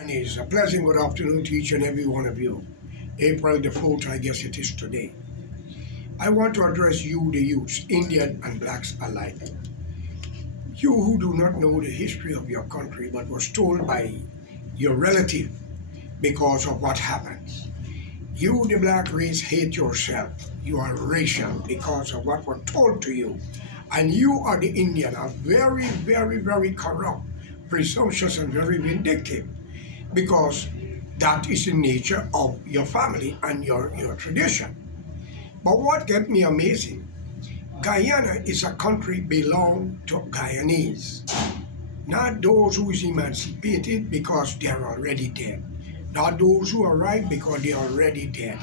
And it's a pleasant good afternoon to each and every one of you. April the 4th, I guess it is today. I want to address you, the youths, Indian and blacks alike. You who do not know the history of your country but was told by your relative because of what happens. You, the black race, hate yourself. You are racial because of what was told to you. And you are the Indian, are very, very, very corrupt, presumptuous, and very vindictive because that is the nature of your family and your tradition. But what kept me amazing, Guyana is a country belong to Guyanese, not those who is emancipated because they are already dead, not those who arrive because they are already dead.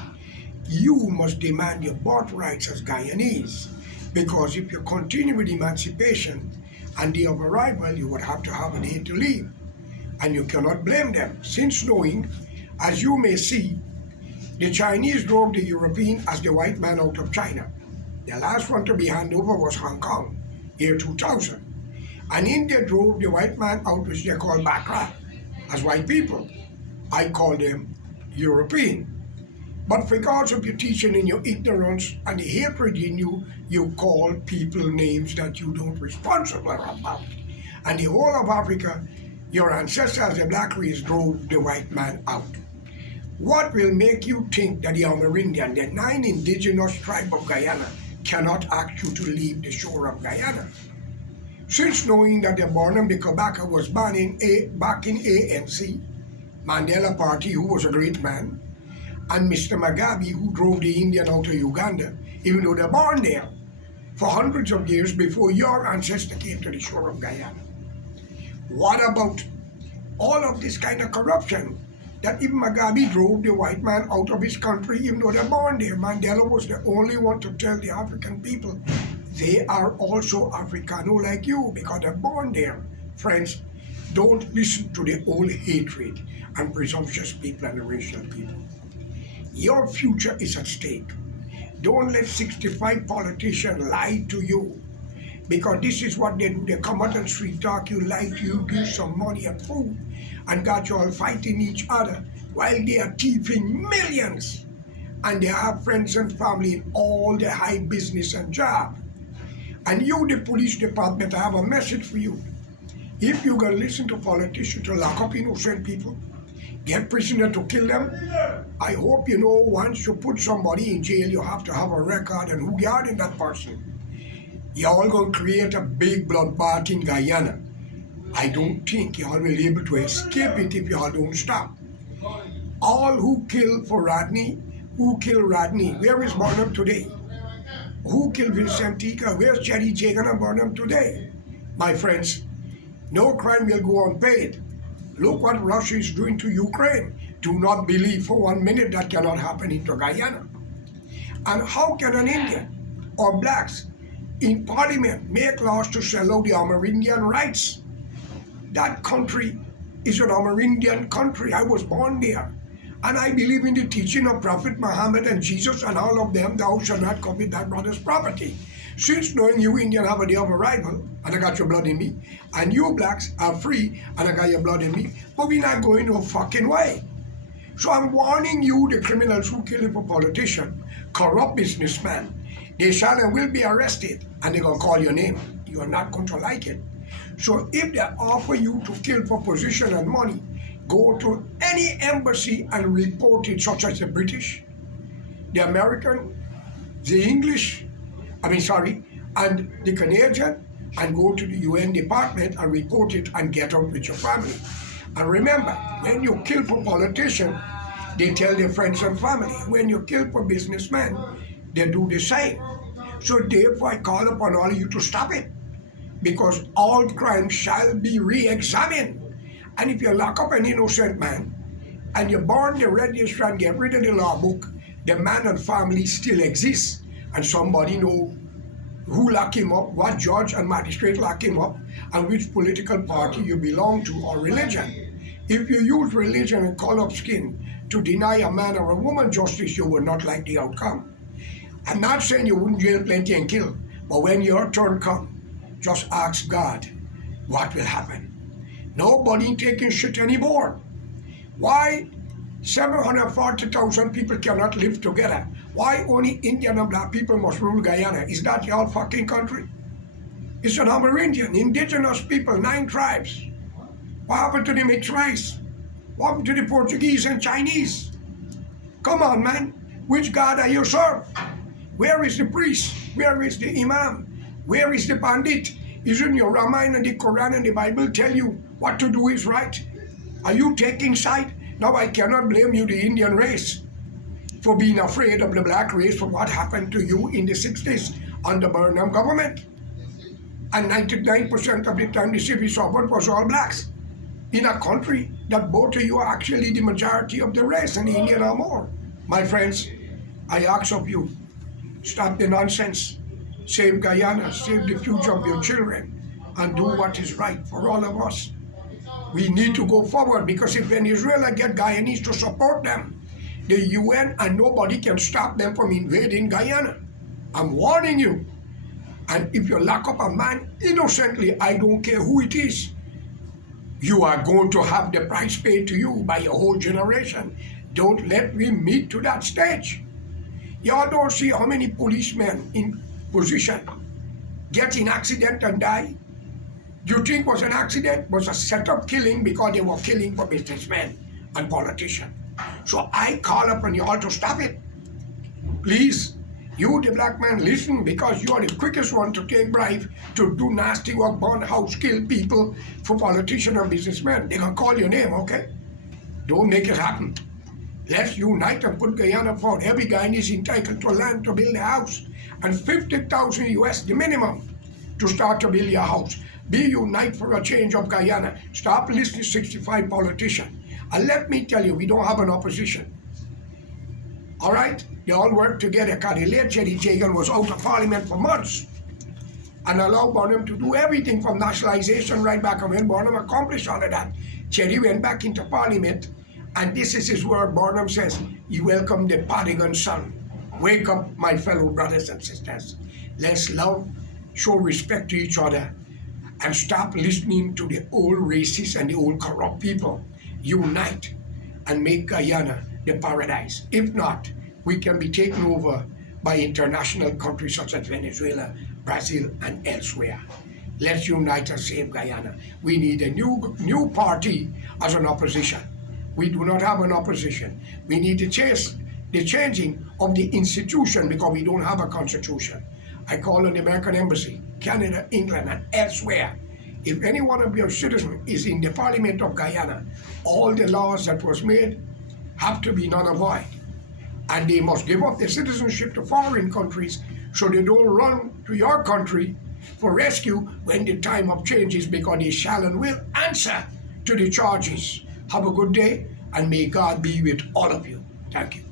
You must demand your birthrights as Guyanese because if you continue with emancipation and day of arrival, you would have to have a day to leave. And you cannot blame them, since knowing, as you may see, the Chinese drove the European as the white man out of China. The last one to be handed over was Hong Kong, year 2000. And India drove the white man out, which they call Bakra, as white people. I call them European. But because of your teaching and your ignorance and the hatred in you, you call people names that you don't responsible about. And the whole of Africa, your ancestors, the black race, drove the white man out. What will make you think that the Amerindian, the 9 indigenous tribe of Guyana, cannot ask you to leave the shore of Guyana? Since knowing that the Barnum de Kabaka was back in ANC, Mandela Party, who was a great man, and Mr. Mugabe, who drove the Indian out of Uganda, even though they're born there, for hundreds of years before your ancestor came to the shore of Guyana. What about all of this kind of corruption that even Mugabe drove the white man out of his country even though they're born there? Mandela was the only one to tell the African people they are also Africano like you because they're born there. Friends, don't listen to the old hatred and presumptuous people and the racial people. Your future is at stake. Don't let 65 politicians lie to you. Because this is what they do. They come out on street talk, you lie to you, give some money and food, and got you all fighting each other while they are thieving millions. And they have friends and family in all the high business and job. And you, the police department, I have a message for you. If you're going to listen to politicians to lock up innocent people, get prisoners to kill them, I hope you know once you put somebody in jail, you have to have a record and who guarding that person. Y'all gonna create a big bloodbath in Guyana. I don't think y'all will be able to escape it if y'all don't stop. All who killed for Rodney, who killed Rodney? Where is Barnum today? Who killed Vincent Tika? Where's Jerry Jagan and Barnum today? My friends, no crime will go unpaid. Look what Russia is doing to Ukraine. Do not believe for 1 minute that cannot happen into Guyana. And how can an Indian or blacks in parliament make laws to sell out the Amerindian rights? That country is an Amerindian country. I was born there. And I believe in the teaching of Prophet Muhammad and Jesus and all of them, thou shalt not covet thy brother's property. Since knowing you Indian have a day of arrival, and I got your blood in me, and you blacks are free, and I got your blood in me, but we're not going no fucking way. So I'm warning you, the criminals who kill for politician, corrupt businessmen, they shall and will be arrested, and they're going to call your name. You are not going to like it. So if they offer you to kill for position and money, go to any embassy and report it, such as the British, the American, the English, and the Canadian, and go to the UN department and report it and get out with your family. And remember, when you kill for politicians, they tell their friends and family. When you kill for businessmen, they do the same. So therefore I call upon all of you to stop it, because all crime shall be re-examined. And if you lock up an innocent man and you burn the register and get rid of the law book, the man and family still exists, and somebody know who locked him up, what judge and magistrate locked him up, and which political party you belong to or religion. If you use religion and color of skin to deny a man or a woman justice, you will not like the outcome. I'm not saying you wouldn't jail plenty and kill, but when your turn comes, just ask God what will happen. Nobody taking shit anymore. Why 740,000 people cannot live together? Why only Indian and black people must rule Guyana? Is that your fucking country? It's an Amerindian, indigenous people, 9 tribes. What happened to the mixed race? What happened to the Portuguese and Chinese? Come on, man. Which God are you serve? Where is the priest? Where is the imam? Where is the bandit? Isn't your Ramayana and the Quran and the Bible tell you what to do is right? Are you taking side? Now I cannot blame you, the Indian race, for being afraid of the black race for what happened to you in the 60s under Burnham government. And 99% of the time the civil servant was all blacks. In a country that both of you are actually the majority of the race and the Indian are more. My friends, I ask of you, stop the nonsense. Save Guyana, save the future of your children, and do what is right for all of us. We need to go forward, because if Venezuela get Guyanese to support them, the UN and nobody can stop them from invading Guyana. I'm warning you. And if you lock up a man innocently, I don't care who it is, you are going to have the price paid to you by a whole generation. Don't let me meet to that stage. Y'all don't see how many policemen in position get in accident and die? You think it was an accident? It was a set-up killing because they were killing for businessmen and politicians. So I call upon you all to stop it. Please, you the black man, listen, because you are the quickest one to take bribe, to do nasty work, burn house, kill people for politicians and businessmen. They can call your name, okay? Don't make it happen. Let's unite and put Guyana forward. Every Guyanese is entitled to land to build a house, and 50,000 US, the minimum, to start to build your house. Be unite for a change of Guyana. Stop listening to 65 politicians. And let me tell you, we don't have an opposition. All right? They all work together, because the late Jerry Jagan was out of parliament for months and allowed Burnham to do everything from nationalization right back. And when Burnham accomplished all of that, Jerry went back into parliament, and this is his word. Burnham says, "You welcome the prodigal son." Wake up, my fellow brothers and sisters. Let's love, show respect to each other, and stop listening to the old racists and the old corrupt people. Unite and make Guyana the paradise. If not, we can be taken over by international countries such as Venezuela, Brazil, and elsewhere. Let's unite and save Guyana. We need a new party as an opposition. We do not have an opposition. We need to chase the changing of the institution, because we don't have a constitution. I call on the American Embassy, Canada, England, and elsewhere. If any one of your citizens is in the Parliament of Guyana, all the laws that was made have to be null and void. And they must give up their citizenship to foreign countries, so they don't run to your country for rescue when the time of change is, because they shall and will answer to the charges. Have a good day, and may God be with all of you. Thank you.